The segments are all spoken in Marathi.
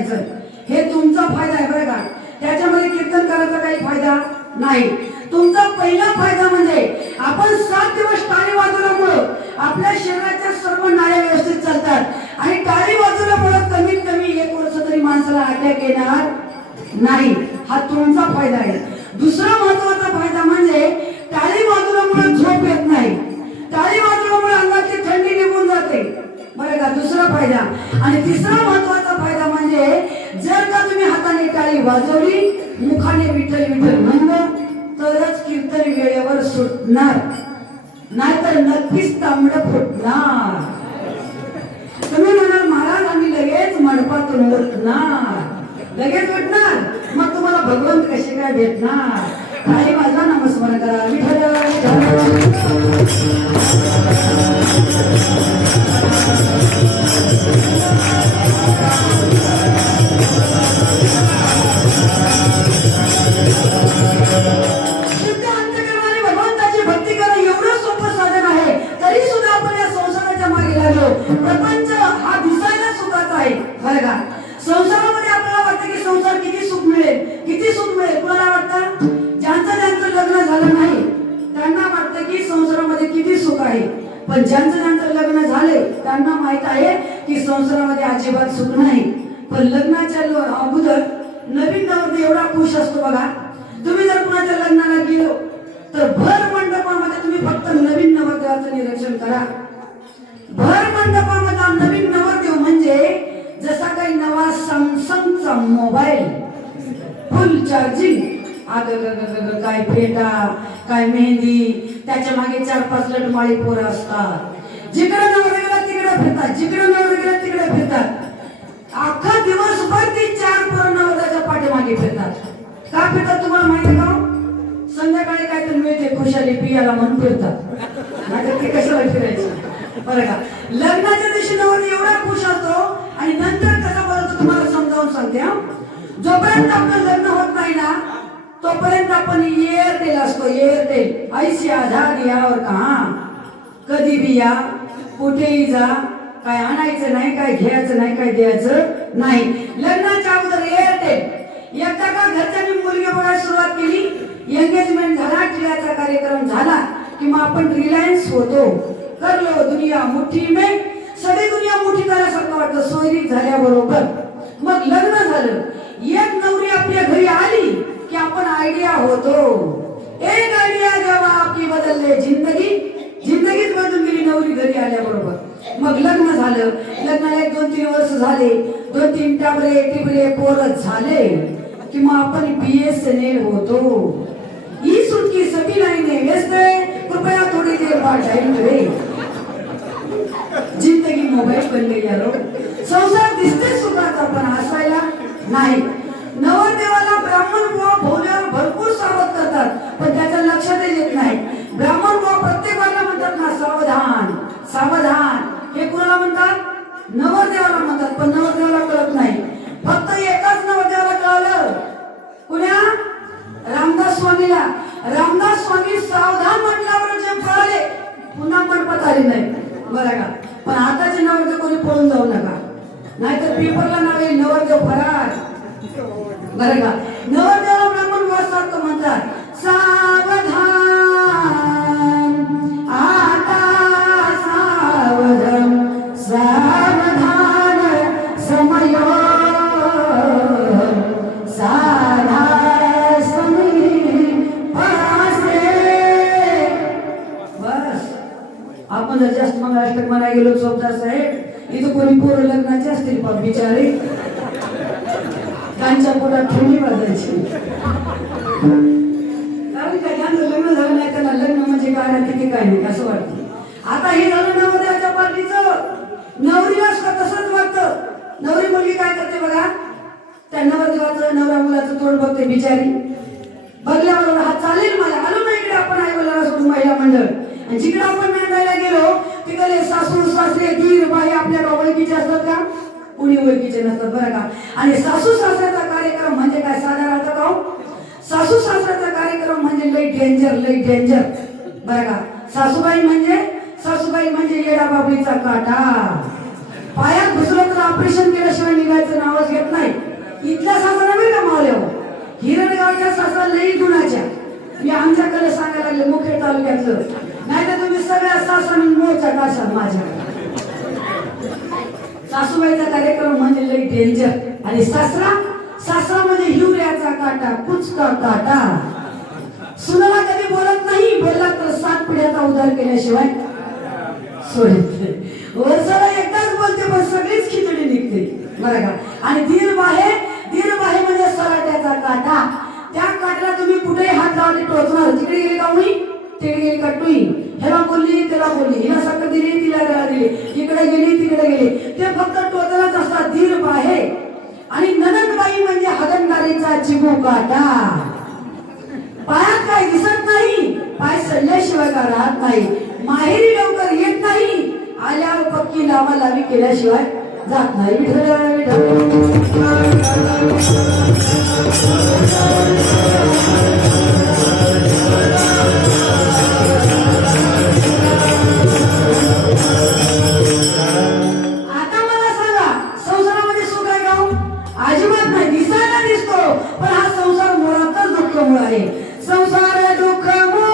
करायचं, हे तुमचा फायदा आहे बरं का. त्याच्यामध्ये कीर्तन करायचा काही फायदा नाही. तुमचा पहिला फायदा म्हणजे आपण 7 दिवस टाळी वाजवल्यामुळं आपल्या शरीराच्या सर्व नाड्या व्यवस्थित चालतात आणि टाळी वाजवल्यामुळं कमीत कमी 1 वर्ष तरी माणसाला अटॅक येणार नाही. हा तुमचा फायदा आहे. दुसरा महत्वाचा फायदा म्हणजे टाळी वाजवल्यामुळे झोप येत नाही, टाळी वाजवल्यामुळे अंगातली थंडी निघून जाते बरं का, दुसरा फायदा. आणि तिसरा महत्वाचा फायदा म्हणजे जर का तुम्ही हाताने टाळी वाजवली, मुखाने विठ्ठल विठ्ठल म्हणलं तरच कीर्तन वेळेवर सुटणार, नाहीतर नक्कीच तांबडं फुटणार. तुम्ही म्हणाल महाराज आम्ही लगेच मंडपातून उठणार, लगेच उठणार, मग तुम्हाला भगवंत कसे काय भेटणार. टाळी वाजवा, नामस्मरण करा, विठ्ठल. प्रपंच हा दिसायला सुखाचा आहे बरं का. संसारामध्ये आपल्याला वाटतं की संसार किती सुख मिळेल, किती सुख मिळेल. कुणाला वाटतं? ज्यांचं लग्न झालं नाही त्यांना वाटतं की संसारामध्ये किती सुख आहे. पण ज्यांचं लग्न झाले त्यांना माहित आहे की संसारामध्ये अजिबात सुख नाही. पण लग्नाच्या अगोदर नवीन नवरदेव एवढा खुश असतो बघा. तुम्ही जर कुणाच्या लग्नाला गेलो तर भर मंडपामध्ये तुम्ही फक्त नवीन नवरदेवाचं निरीक्षण करा. भर मंडपामध्ये नवीन नवरदेव म्हणजे जसा काही नवा सॅमसंगचा मोबाईल, फुल चार्जिंग. काय फेटा, काय मेहंदी, त्याच्या मागे 4-5 लटमाळी पोरं असतात. जिकडे नवरदेवाला तिकडे फिरतात, जिकडे नवरदेवाला तिकडे फिरतात. अख्खा दिवसभर ती 4 पोरं नवरदेवाच्या पाठीमागे फिरतात. का फिरतात तुम्हाला माहिती का? संध्याकाळी काहीतरी मिळते खुशाली पियाला म्हणून फिरतात, नाहीतर ते कशाला फिरायचं बरं का. लग्नाच्या दिवशी नवरदेव एवढा खुश असतो आणि नंतर कसा बोलतो तुम्हाला समजावून सांगते. जोपर्यंत आपलं लग्न होत नाही ना तोपर्यंत आपण एअरटेल असतो, एअरटेल. ऐशी आधार यावर कहा, कधी बी या, कुठेही जा, काय आणायचं नाही, काय घ्यायचं नाही, काय द्यायचं नाही. लग्नाच्या अगोदर एअरटेल. एकदा का घरच्यांनी मुलगी बघायला सुरुवात केली, एंगेजमेंट झाला, टिळाचा कार्यक्रम झाला की मग आपण रिलायन्स होतो. कर लो दुनिया मुठ्ठी में, सगळी दुनिया मुठ्ठी झाल्यासारखं वाटतं सोयरी झाल्याबरोबर. मग लग्न झालं, एक नवरी आपल्या घरी आली की आपण आयडिया होतो. एक आयडिया जेव्हा आपली बदलले जिंदगीच बदलून गेली नवरी घरी आल्याबरोबर. मग लग्न झालं, लग्नाला 1-2-3 वर्ष झाले, 2-3 टाबरे पोरच झाले कि मग आपण BSNL होतो. ही सुटकी सभी लाईने व्यस्त, कृपया थोडी देर बाद टाइम रे. जिंदगी मोबाईल बनले यारो. संसार दिसते सुखाचा पण हसायला नाही. नवरदेवाला ब्राह्मण बुवा भोवल्यावर भरपूर सावध करतात पण त्याच्या लक्षातच येत नाही. ब्राह्मण बुवा प्रत्येकाला म्हणतात ना सावधान सावधान. हे कुणाला म्हणतात? नवरदेवाला म्हणतात. पण नवरदेवाला कळत नाही. फक्त एकाच नवरदेवाला कळलं, कुण्या? रामदास स्वामीला. रामदास स्वामी सावधान म्हटल्यावर जे पळाले पुन्हा मंडपात आले नाही बरं का. पण आताचे नवरदेव कोणी पळून जाऊ नका, नाहीतर पेपरला नाव येईल नवरदेव फरार बरं का. नवरदेवाला ब्राह्मण सारखं म्हणतात सावधान आता सावधान सावधान समय साधा समी पासे. बस आपण जर जास्त महाराष्ट्रात म्हणायला गेलो चौकदार साहेब, इथं कोणी पोरं लग्नाचे असतील पण बिचारे त्यांच्या पोटात थंडी वाजायची. कारण का ज्यांचं लग्न झालं नाही त्यांना लग्न म्हणजे काय किती काय नाही असं वाटतं. आता हे झालं नवरदेवाच्या पार्टीचं. नवरीला तसंच वाटतं. नवरी मुलगी काय करते बघा, त्या नवरदेवाचं नवरा मुलाचं तोंड बघते बिचारी. बघल्याबरोबर हा चालेल मला, आलो ना इकडे आपण आई वडिलांना सोडून महिला मंडळ. आणि जिकडे आपण नांदायला गेलो तिकडे सासू सासरे दीर बाई आपल्या ओळखीचे असतात का? कुणी ओळखीचे नसतात बरं का. आणि सासू सासऱ्याचा कार्यक्रम म्हणजे काय साधा राहतं का? सासू सासऱ्याचा कार्यक्रम म्हणजे लई डेंजर बरं का. सासूबाई म्हणजे येडा बाबळीचा काटा. पायात घुसलं तर ऑपरेशन केल्याशिवाय निघायचं नावच घेत नाही. इथल्या सासरा नव्हे का मावल्या हिरणगावच्या सासरा लई गुणाच्या. मी आमच्याकडे सांगायला लागले मुखेड तालुक्यातलं, नाही तर तुम्ही सगळ्या सासरांनी मोर्चा टाशाल माझ्या. सासूबाईचा कार्यक्रम म्हणजे लई डेंजर. आणि सासरा सासरा म्हणजे हिवऱ्याचा काटा, कुचका काटा. सुनाला कधी बोलत नाही, बोलला तर 7 पिढ्याचा उद्धार केल्याशिवाय सोडत. वर्षाला एकदाच बोलते पण सगळीच खिचडी निघते बरं का. आणि धीर बाहे म्हणजे सराट्याचा काटा. त्या काट्याला तुम्ही कुठेही हात लावले टोचणार. तिकडे गेली का उई, तिकडे गेली का टुई, ह्याला बोलली त्याला बोलली, हिला साखर दिली तिला गळा दिली, इकडे गेली तिकडे गेली, ते फक्त टोचलाच असतात. धीर बाहे. आणि ननंदबाई म्हणजे हगणदारीचा चिमू काटा. पायात काय दिसत नाही, पाय सडल्याशिवाय का राहत नाही, माहेरी लवकर येत नाही, आल्यावर पक्की लावालावी केल्याशिवाय जात नाही. विठ्ठल विठ्ठल. आता मला सांगा, संसारामध्ये सुख आहे का? अजिबात नाही. दिसायला दिसतो पण हा संसार मुळातच दुःखमूळ आहे. संसार दुःखमूळ.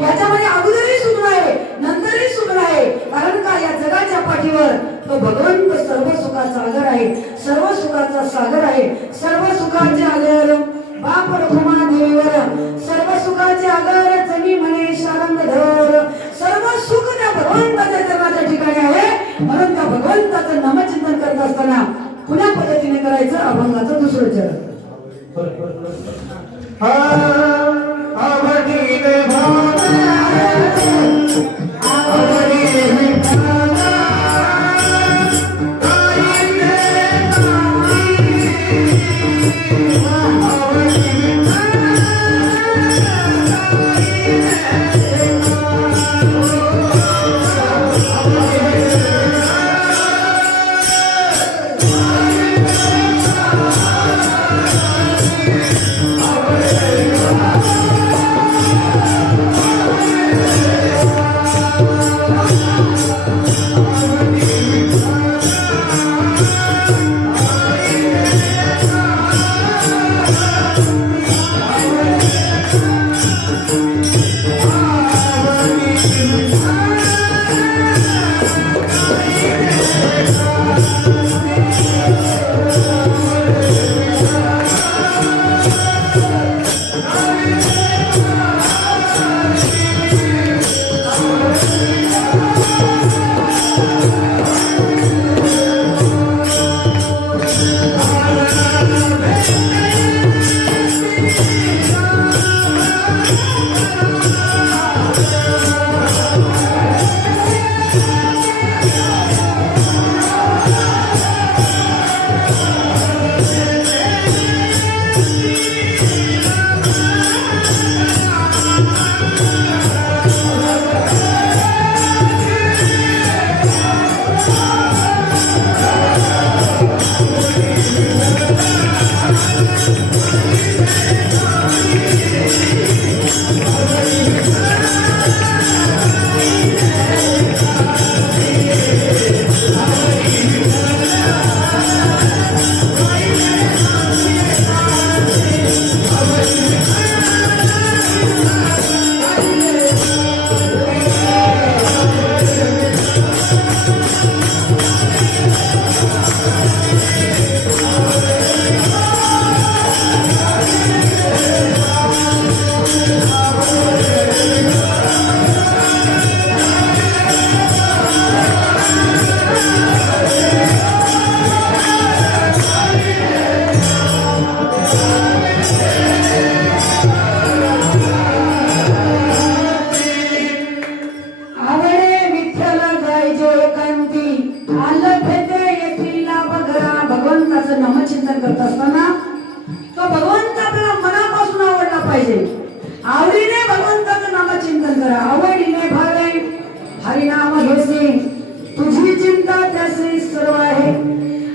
याच्यामध्ये अगोदरही सुख आहे, नंतरही सुख आहे. कारण का या जगाच्या पाठीवर तो भगवंत सर्व सुखाचा आगर आहे, सर्व सुखाचा सागर आहे. सर्व सुखाचे आगर बाप रखुमा देवीवर, सर्व सुखाचे आगर जमी म्हणे शारंगधर. सर्व सुख त्या भगवंताच्या चरणाच्या ठिकाणी आहे. म्हणून त्या भगवंताचं नामचिंतन करत असताना पुन्हा पद्धतीने करायचं अभंगाचं दुसरं चरण. करत असताना तो भगवंत आपल्याला मनापासून आवडला पाहिजे. आवडीने भगवंताचं नामचिंतन करा. आवडीने भावे हरिनाम घेसे तुझी चिंता त्याचे सर्व आहे.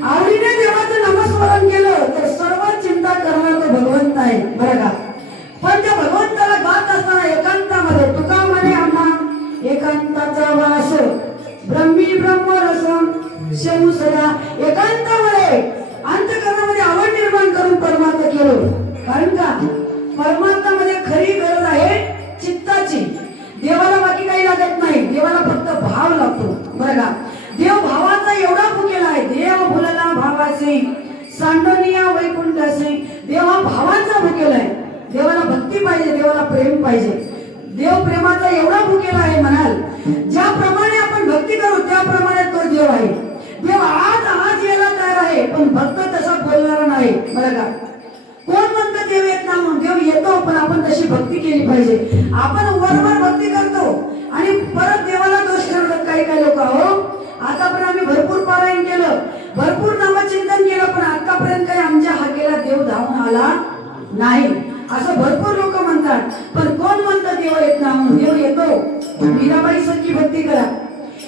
आवडीने देवाचं नामस्मरण केलं तर सर्व चिंता करणार तो भगवंत आहे. बरं का? पण त्या भगवंताला गात असताना एकांतामध्ये तुका म्हणे आम्हा एकांताचा वास ब्रह्मी ब्रह्मरस शेऊ सदा. एकांतामध्ये अंतःकरणामध्ये आवड निर्माण करून परमार्थ केलं. कारण का परमार्थामध्ये खरी गरज आहे चित्ताची. देवाला बाकी काही लागत नाही. देवाला फक्त भाव लागतो. बरं का? देव भावाचा एवढा भुकेला आहे. देव भुलला भावाचे सांडोनिया वैकुंठाचे. देव हा भावाचा भुकेला आहे. देवाला भक्ती पाहिजे. देवाला प्रेम पाहिजे. देव प्रेमाचा एवढा भुकेला आहे म्हणाल. ज्याप्रमाणे आपण भक्ती करू त्याप्रमाणे तो देव आहे. देव आज यायला तयार आहे पण भक्त तसा बोलणारा नाही. बरं का? कोण म्हणतं देव येत ना म्हणून? देव येतो पण आपण तशी भक्ती केली पाहिजे. आपण वरवर भक्ती करतो आणि परत देवाला दोष करतात काही काही लोक. हो आतापर्यंत आम्ही भरपूर पारायण केलं, भरपूर नामचिंतन केलं, पण आतापर्यंत काही आमच्या हाकेला देव धावून आला नाही असं भरपूर लोक म्हणतात. पण कोण म्हणतं देव येत ना म्हणून? देव येतो. मीराबाई सारखी भक्ती करा.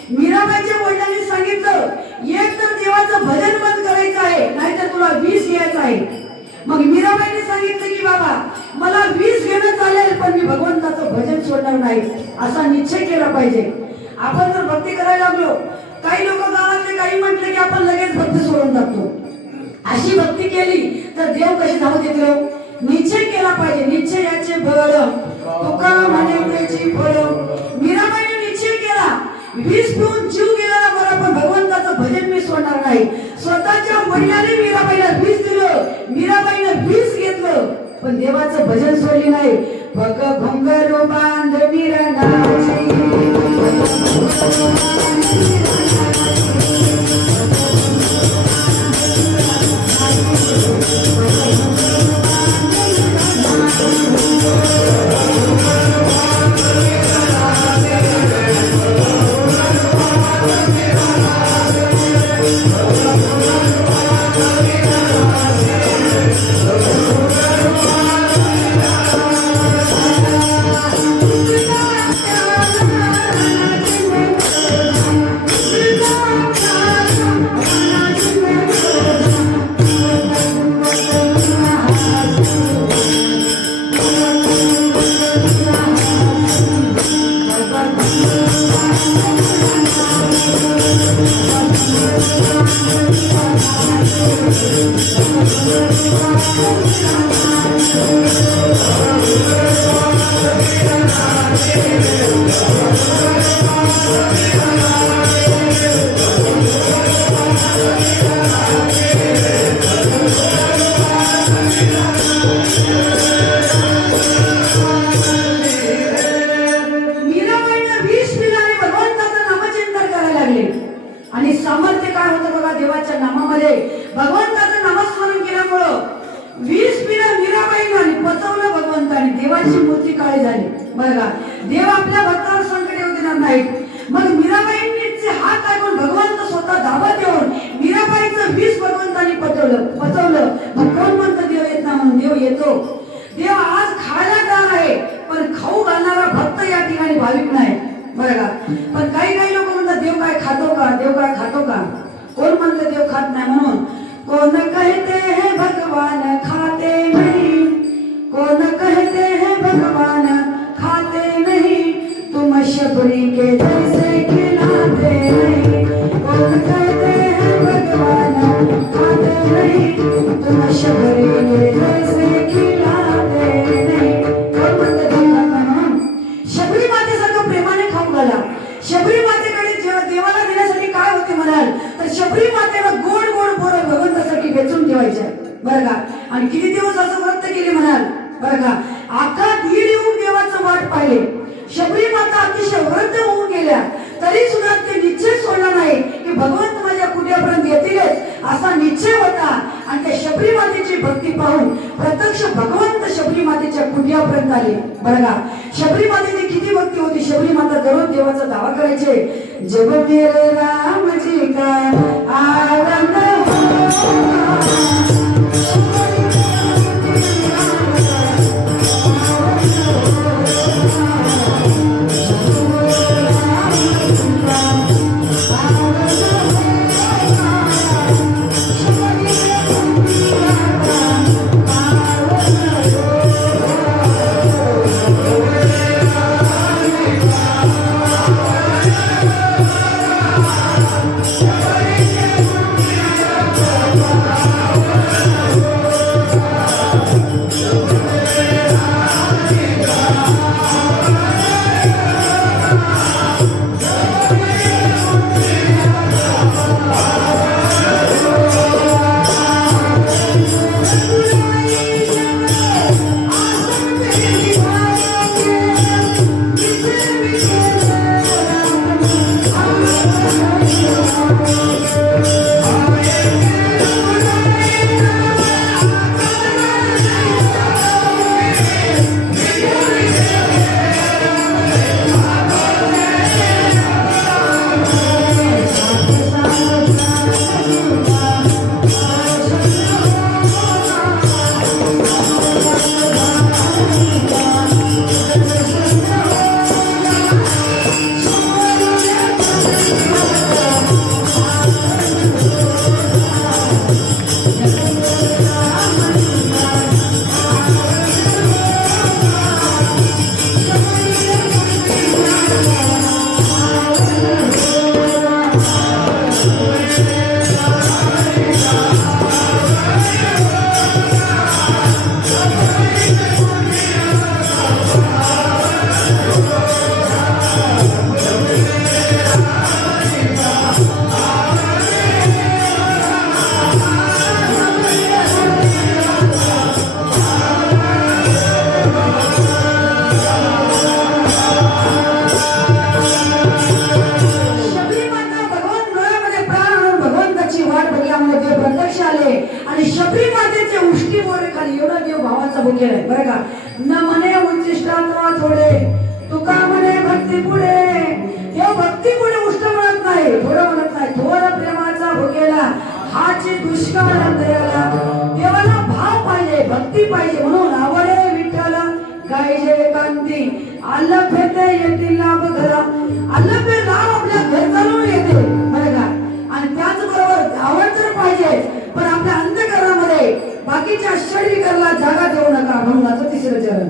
मीराबाईच्या वडिलांनी सांगितलं एक तर देवाचं भजन बंद करायचं आहे नाहीतर तुला 20 यायचं आहे. मग मीराबाईने सांगितलं की बाबा मला 20 घेणं चालेल पण मी भगवंताचं भजन सोडणार नाही असा निश्चय केला पाहिजे. आपण जर भक्ती करायला लागलो, काही लोक गावातले काही म्हटले की आपण लगेच भक्ती सोडून टाकतो. अशी भक्ती केली तर देव कशी धावत येतो? निश्चय केला पाहिजे. निश्चयाचे बळ तुका म्हणे त्याची फळ. मीराबाईने निश्चय केला 20 पिऊन जीव गेलेला बरा पण भगवंताचं भजन मी सोडणार नाही. स्वतःच्या वडिलांनी मीराबाईला 20 दिलं, मीराबाईनं 20 घेतलं पण देवाचं भजन सोडली नाही. भग घोंगरो बांध मीरा नाची आणि सामर्थ्य काय होतं बघा देवाच्या नामामध्ये. भगवंताचं नामस्मरण केल्यामुळं 20 पिढ्या मीराबाईनं आणि पचवलं भगवंताने. देवाची मूर्ती काळी झाली. बघा देव आपल्या भक्तावर संकट येऊ देणार नाहीत. मग मीराबाईंचे हात ऐकून भगवंत स्वतः धावत येऊन मीराबाईचं 20 भगवंताने पचवलं. मग कोण म्हणतं देव येत ना म्हणून? देव येतो. देव आज खायला तयार आहे पण खाऊ घालणारा भक्त या ठिकाणी भाविक नाही. बरं का? पण काही लोक म्हणतात देव काय खातो का? देव काय खातो का? कोण म्हणतं देव खात नाही म्हणून? कोण कहते हैं भगवान खाते नहीं, कोण कहते हैं भगवान खाते नहीं, तुम शबरी के जैसे खिलाते नहीं. कोण कहते हैं भगवान खाते नहीं, तुम शबरी के जैसे खिलाते नहीं. कोण म्हणतं देव खात नाही म्हणून? शबरी मातेसारखं प्रेमाने खाऊ घाला. शबरी मातेकडे देवाला देण्यासाठी काय होते म्हणाल तर शबरी मातेला गोड गोड पोरं भगवंतासाठी वेचून ठेवायच्या. बरं का? आणि किती दिवस असं व्रत केले म्हणाल? बरं का? आता 1.5 युग देवाचं वाट पाहिले. शबरी माता अतिशय वृद्ध होऊन गेल्या तरी सुद्धा ते निश्चय सोडला नाही की भगवंत माझ्या कुट्यापर्यंत येतीलच असा निश्चय होता. आणि त्या शबरी मातेची भक्ती पाहून प्रत्यक्ष भगवंत शबरी मातेच्या कुट्यापर्यंत आले. बरं का? शबरी मातेची किती भक्ती होती. शबरी माता दररोज देवाचा दावा करायचे जब मेरे राम जी का आनंद हो प्रत्यक्ष आले आणि शबरी मातेचे उष्टी मोरे खाली एवढा देव भावाचा भुकेल आहे बरं का. न म्हणे उच्चिष्टात्मा थोडे तुका म्हणे भक्ती पुढे. देव भक्ती पुढे उष्ट म्हणत नाही, थोडं म्हणत नाही, थोर प्रेमाचा भुकेला हाची दुष्काळ दयाला. देवाला भाव पाहिजे, भक्ती पाहिजे, म्हणून आवडे विठ्ठल गायजे कांती आल्लभ येते येतील लाभ घरा. आल्लभ लाभ आपल्या घर चालून येते बरं का. आणि त्याचबरोबर आवड तर पाहिजे, पण आपल्या अंतःकरणामध्ये बाकीच्या शरीराला जागा देऊ नका. भंगाचं तिसरं चरण.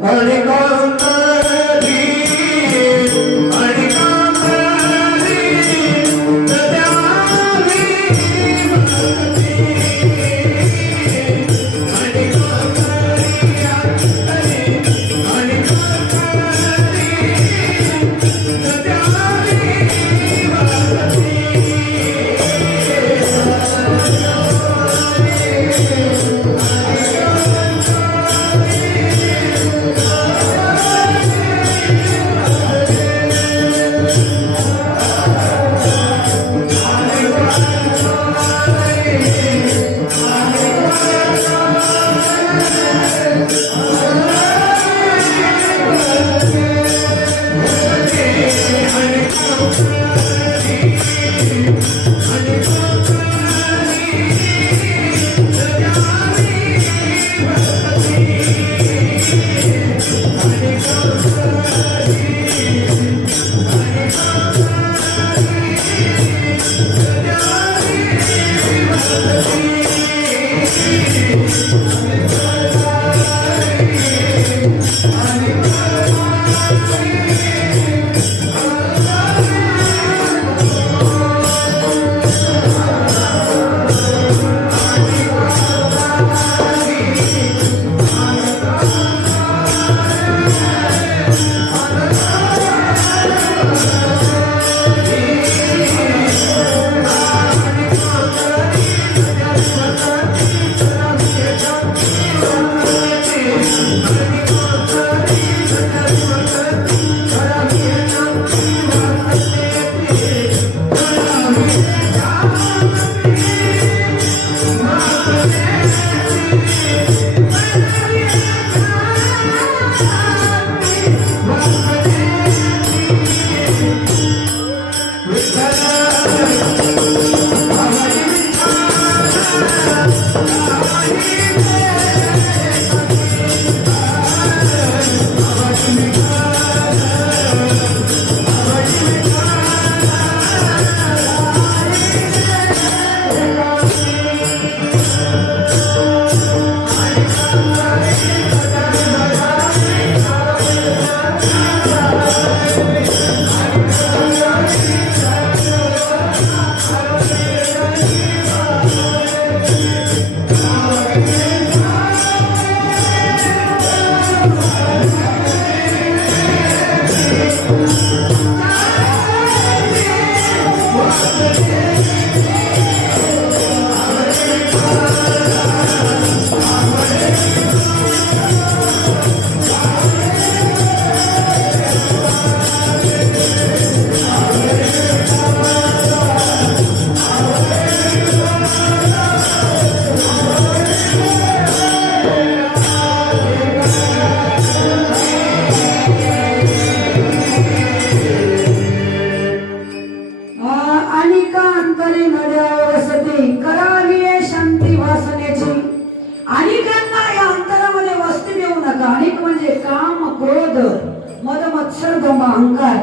अहंकार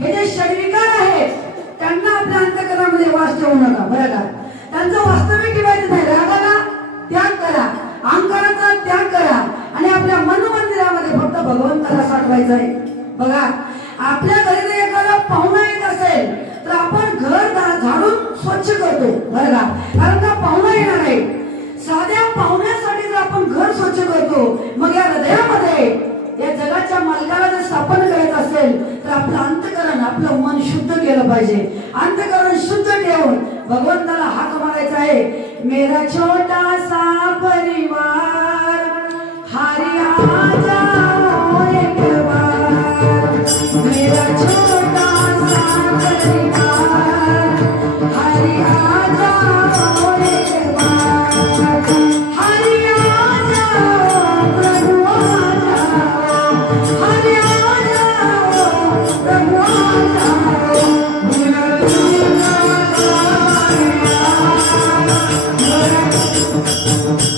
हे जे शरीरकार आहेत त्यांना आपल्या अंतःकरणामध्ये वास ठेवू नका. बरं का, त्यांचं वास्तविक ठेवायचं नाही. रागाला त्याग करा, अहंकाराचा त्याग करा आणि आपल्या मनमंदिरामध्ये फक्त भगवंताला साठवायचं आहे. बघा, आपल्या घरी जर एखादा पाहुणा येत असेल तर आपण घर झाडून स्वच्छ करतो. बरं का, कारण का पाहुणा येणार आहे. साध्या पाहुण्यासाठी जर आपण घर स्वच्छ करतो, मग या हृदयामध्ये या जगाच्या मालकाला जर स्थापन करायचं असेल तर आपलं अंतःकरण, आपलं मन शुद्ध केलं पाहिजे. अंतःकरण शुद्ध ठेवून भगवंताला हाक मारायचा आहे. मेरा छोटा सा परिवार हरि आ जाओ एक बार. मेरा छोटा सा परिवार हरि आ जाओ एक बार. रे